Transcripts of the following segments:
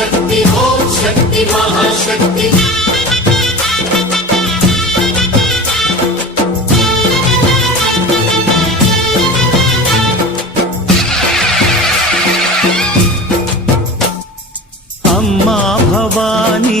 శక్తి మహాశక్తి. అమ్మా భవానీ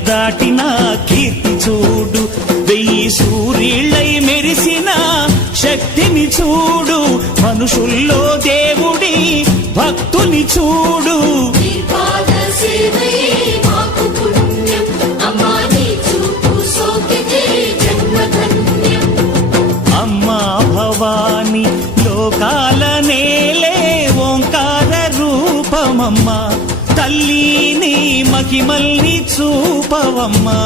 శక్తిని చూడు మనుషుల్లో దేవుడి భక్తుని చూడు. అమ్మా భవాని లోకాల నేలే ఓంకార రూపమమ్మా. తల్లిని మహిమల్ని చూపవమ్మా.